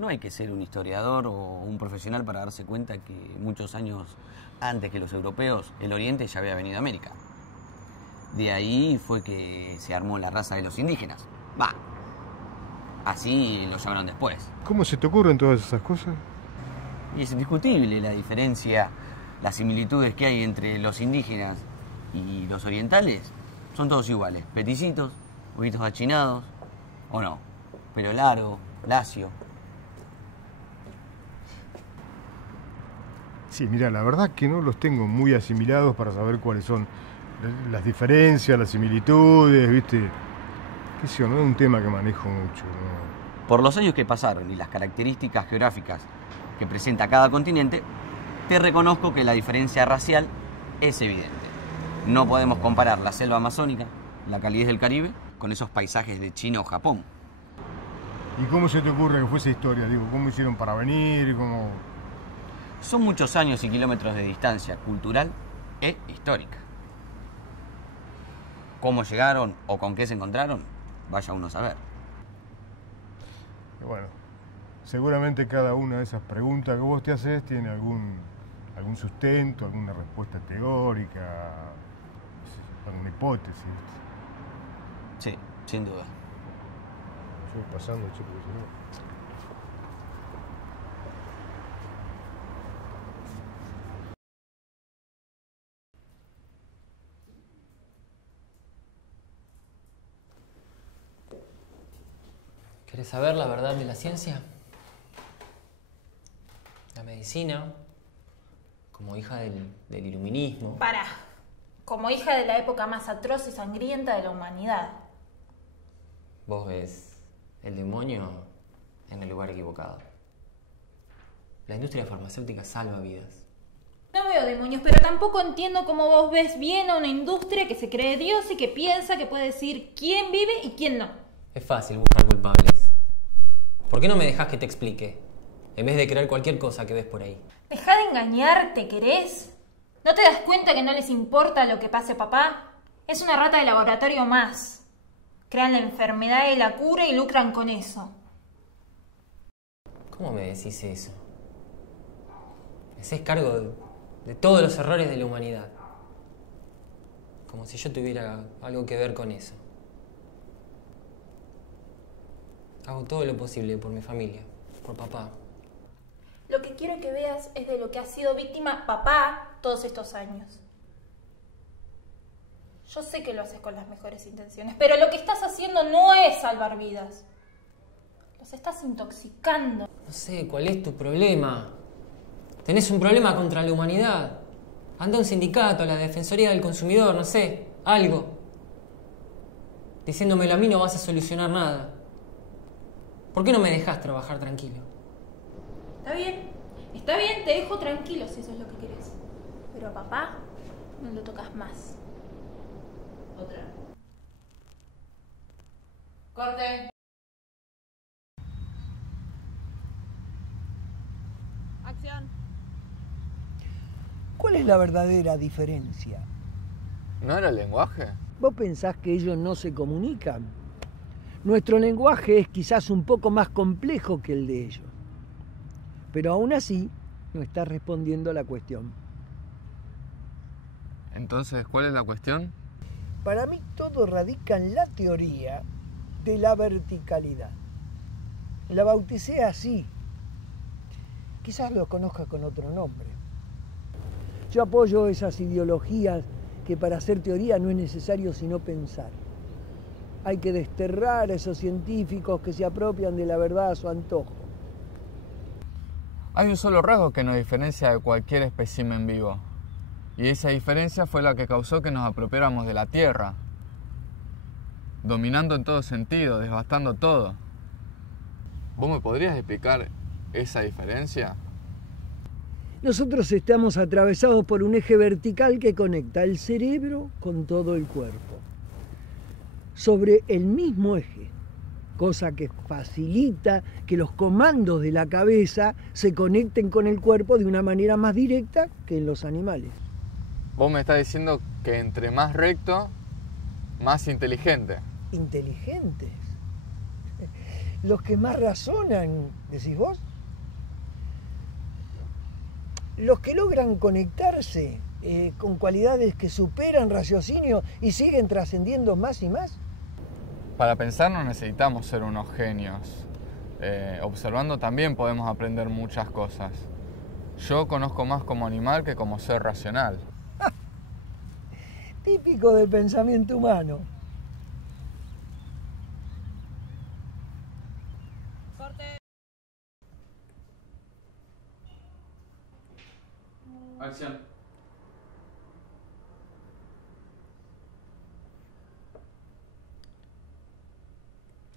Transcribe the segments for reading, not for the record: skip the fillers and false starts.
No hay que ser un historiador o un profesional para darse cuenta que muchos años antes que los europeos, el Oriente ya había venido a América. De ahí fue que se armó la raza de los indígenas. Va, así lo llamaron después. ¿Cómo se te ocurren todas esas cosas? Y es indiscutible la diferencia, las similitudes que hay entre los indígenas y los orientales. Son todos iguales, peticitos, ojitos achinados, o no, pelo largo, lacio. Sí, mira, la verdad que no los tengo muy asimilados para saber cuáles son las diferencias, las similitudes, ¿viste? Qué sé yo, no es un tema que manejo mucho, ¿no? Por los años que pasaron y las características geográficas que presenta cada continente, te reconozco que la diferencia racial es evidente. No podemos comparar la selva amazónica, la calidez del Caribe, con esos paisajes de China o Japón. ¿Y cómo se te ocurre que fue esa historia? Digo, ¿cómo hicieron para venir? ¿Cómo...? Son muchos años y kilómetros de distancia cultural e histórica. ¿Cómo llegaron o con qué se encontraron? Vaya uno a saber. Y bueno, seguramente cada una de esas preguntas que vos te haces tiene algún sustento, alguna respuesta teórica, alguna hipótesis. Sí, sin duda. Yo voy pasando, chico, porque si no... ¿Querés saber la verdad de la ciencia? La medicina, como hija del iluminismo. Pará, como hija de la época más atroz y sangrienta de la humanidad. Vos ves el demonio en el lugar equivocado. La industria farmacéutica salva vidas. No veo demonios, pero tampoco entiendo cómo vos ves bien a una industria que se cree Dios y que piensa que puede decir quién vive y quién no. Es fácil buscar culpables. ¿Por qué no me dejás que te explique? En vez de creer cualquier cosa que ves por ahí. Dejá de engañarte, ¿querés? ¿No te das cuenta que no les importa lo que pase a papá? Es una rata de laboratorio más. Crean la enfermedad y la cura y lucran con eso. ¿Cómo me decís eso? Me hacés cargo de todos los errores de la humanidad. Como si yo tuviera algo que ver con eso. Hago todo lo posible por mi familia, por papá. Lo que quiero que veas es de lo que ha sido víctima papá todos estos años. Yo sé que lo haces con las mejores intenciones, pero lo que estás haciendo no es salvar vidas. Los estás intoxicando. No sé, ¿cuál es tu problema? Tenés un problema contra la humanidad. Anda a un sindicato, a la Defensoría del Consumidor, no sé, algo. Diciéndomelo a mí no vas a solucionar nada. ¿Por qué no me dejás trabajar tranquilo? Está bien, te dejo tranquilo si eso es lo que querés. Pero a papá no lo tocas más. Otra. Corte. Acción. ¿Cuál es la verdadera diferencia? ¿No era el lenguaje? ¿Vos pensás que ellos no se comunican? Nuestro lenguaje es quizás un poco más complejo que el de ellos. Pero aún así, no estás respondiendo a la cuestión. Entonces, ¿cuál es la cuestión? Para mí todo radica en la teoría de la verticalidad. La bauticé así. Quizás lo conozca con otro nombre. Yo apoyo esas ideologías que para hacer teoría no es necesario sino pensar. Hay que desterrar a esos científicos que se apropian de la verdad a su antojo. Hay un solo rasgo que nos diferencia de cualquier espécimen vivo. Y esa diferencia fue la que causó que nos apropiáramos de la Tierra. Dominando en todo sentido, devastando todo. ¿Vos me podrías explicar esa diferencia? Nosotros estamos atravesados por un eje vertical que conecta el cerebro con todo el cuerpo. Sobre el mismo eje, cosa que facilita que los comandos de la cabeza se conecten con el cuerpo de una manera más directa que en los animales. Vos me estás diciendo que entre más recto, más inteligente. ¿Inteligentes? los que más razonan, decís vos. Los que logran conectarse con cualidades que superan raciocinio y siguen trascendiendo más y más. Para pensar no necesitamos ser unos genios. Observando también podemos aprender muchas cosas. Yo conozco más como animal que como ser racional. Típico del pensamiento humano. Corte. Acción.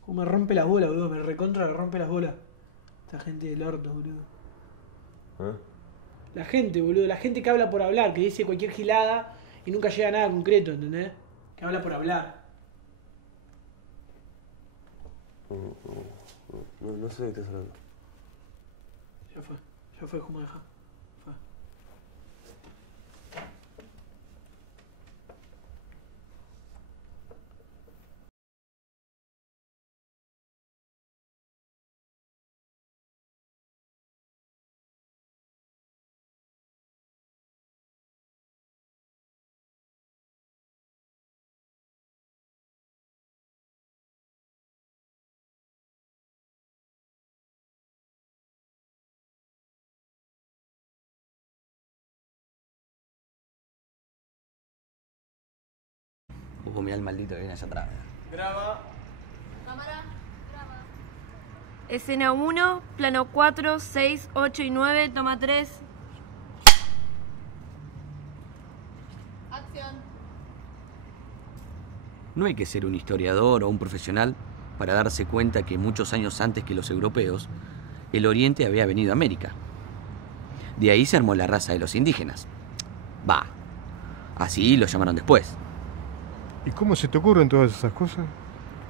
Como me rompe las bolas, boludo. Me recontra me rompe las bolas. Esta gente del orto, boludo. La gente, boludo. La gente que habla por hablar, que dice cualquier gilada y nunca llega a nada concreto, ¿entendés? Que habla por hablar. No sé de qué estás hablando. Ya fue, como deja. Fue. Mirá el maldito que viene allá atrás. Graba. Cámara. Graba. Escena 1, plano 4, 6, 8 y 9, toma 3. Acción. No hay que ser un historiador o un profesional para darse cuenta que muchos años antes que los europeos, el Oriente había venido a América. De ahí se armó la raza de los indígenas. Va, así lo llamaron después. ¿Y cómo se te ocurren todas esas cosas?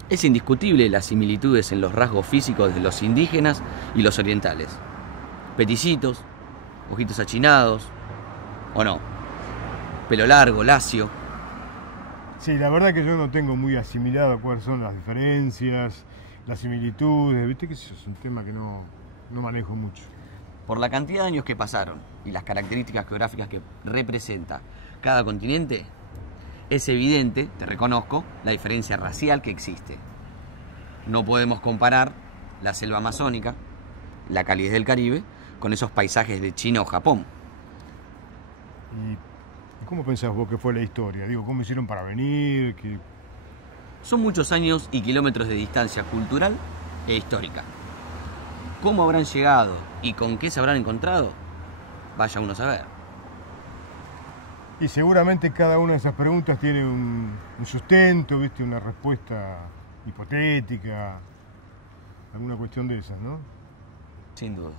Es indiscutible las similitudes en los rasgos físicos de los indígenas y los orientales. Peticitos, ojitos achinados, ¿o no? Pelo largo, lacio. Sí, la verdad que yo no tengo muy asimilado cuáles son las diferencias, las similitudes, ¿viste? Que eso es un tema que no manejo mucho. Por la cantidad de años que pasaron y las características geográficas que representa cada continente, es evidente, te reconozco, la diferencia racial que existe. No podemos comparar la selva amazónica, la calidez del Caribe, con esos paisajes de China o Japón. ¿Y cómo pensás vos que fue la historia? Digo, ¿cómo hicieron para venir? Son muchos años y kilómetros de distancia cultural e histórica. ¿Cómo habrán llegado y con qué se habrán encontrado? Vaya uno a saber. Y seguramente cada una de esas preguntas tiene un sustento, ¿viste? Una respuesta hipotética, alguna cuestión de esas, ¿no? Sin duda.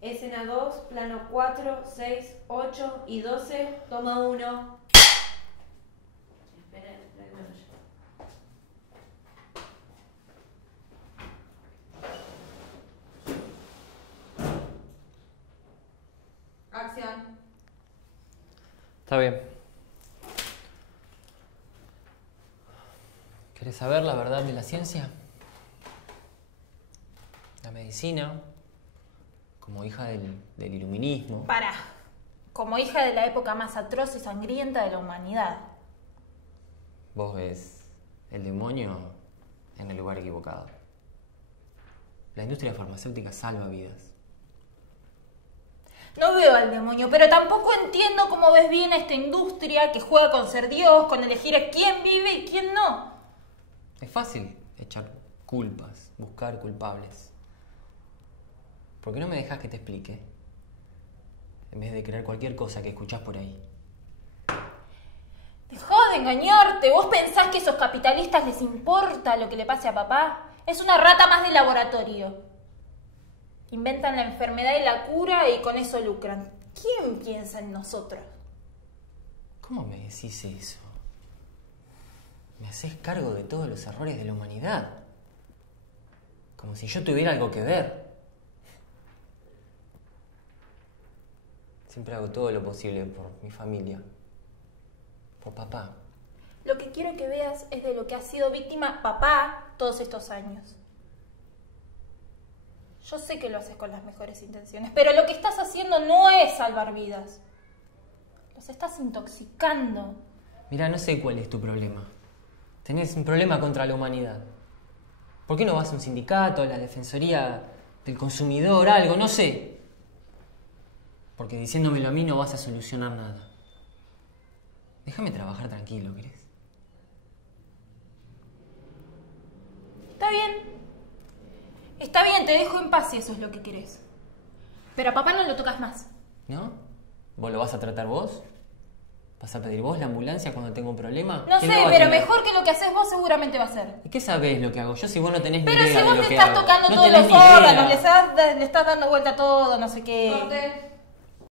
Escena 2, plano 4, 6, 8 y 12, toma 1. Espera que me vaya. Acción. Está bien. ¿Querés saber la verdad de la ciencia? La medicina, como hija del iluminismo. Para. Como hija de la época más atroz y sangrienta de la humanidad. Vos ves el demonio en el lugar equivocado. La industria farmacéutica salva vidas. No veo al demonio, pero tampoco entiendo cómo ves bien a esta industria que juega con ser Dios, con elegir a quién vive y quién no. Es fácil echar culpas, buscar culpables. ¿Por qué no me dejas que te explique? En vez de creer cualquier cosa que escuchás por ahí. Dejá de engañarte. ¿Vos pensás que a esos capitalistas les importa lo que le pase a papá? Es una rata más de laboratorio. Inventan la enfermedad y la cura y con eso lucran. ¿Quién piensa en nosotros? ¿Cómo me decís eso? Me haces cargo de todos los errores de la humanidad. Como si yo tuviera algo que ver. Siempre hago todo lo posible por mi familia. Por papá. Lo que quiero que veas es de lo que ha sido víctima papá todos estos años. Yo sé que lo haces con las mejores intenciones, pero lo que estás haciendo no es salvar vidas. Los estás intoxicando. Mira, no sé cuál es tu problema. Tenés un problema contra la humanidad. ¿Por qué no vas a un sindicato, a la defensoría del consumidor, algo? No sé. Porque diciéndomelo a mí no vas a solucionar nada. Déjame trabajar tranquilo, ¿querés? Está bien. Está bien, te dejo en paz si eso es lo que querés. Pero a papá no lo tocas más. ¿No? ¿Vos lo vas a tratar vos? ¿Vas a pedir vos la ambulancia cuando tengo un problema? No sé, pero mejor que lo que haces vos seguramente va a ser. ¿Y qué sabés lo que hago? Yo si vos no tenés ni Pero idea si de vos lo te que estás hago. tocando No todos tenés los ni idea. órganos, le estás dando vuelta a todo, no sé qué. Corte.